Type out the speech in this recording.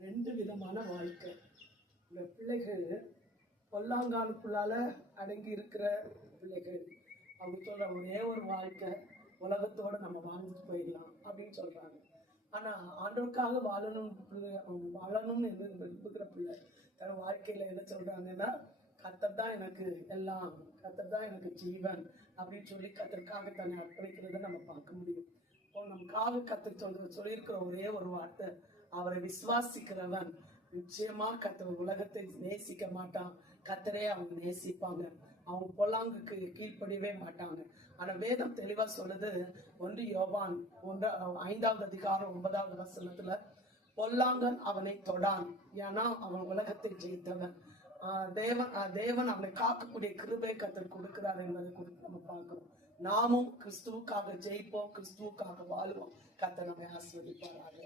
ரெண்டு விதமான வாழ்க்கை. இந்த பிள்ளைகள் பொல்லாங்கானுக்குள்ளால அடங்கி இருக்கிற பிள்ளைகள். அவங்க சொல்ற ஒரே ஒரு வாழ்க்கை, உலகத்தோட நம்ம வாழ்ந்துட்டு போயிடலாம் அப்படின்னு சொல்றாங்க. ஆனா ஆண்டவருக்காக வாழணும்னு விரும்புகிற பிள்ளை தன் வாழ்க்கையில என்ன சொல்றாங்கன்னா, கர்த்தர் தான் எனக்கு எல்லாம், கர்த்தர் தான் எனக்கு ஜீவன் அப்படின்னு சொல்லி கர்த்தருக்காக தன்னை அர்ப்பணிக்கிறத நம்ம பார்க்க முடியும். இப்போ நமக்காக கர்த்தர் சொல்லியிருக்கிற ஒரே ஒரு வார்த்தை, அவரை விசுவாசிக்கிறவன் நிச்சயமா கர்த்தர் உலகத்தை நேசிக்க மாட்டான், கர்த்தரே அவங்க நேசிப்பாங்க. அவங்க பொல்லாங்குக்கு கீழ்ப்படியவே மாட்டாங்க. ஆனா வேதம் தெளிவா சொல்லுது, 1 யோவான் 5வது அதிகாரம் 9வது வசனத்துல, பொல்லாங்கன் அவனை தொடான், ஏன்னா அவன் உலகத்தை ஜெயித்தவன். தேவன் அவனை காக்கக்கூடிய கிருபை கர்த்தர் கொடுக்கிறார் என்பதை குறித்து நம்ம பார்க்கிறோம். நாமும் கிறிஸ்துவுக்காக ஜெயிப்போம், கிறிஸ்துவுக்காக வாழ்வோம். கர்த்தர் நம்மை ஆசீர்வதிப்பாராக.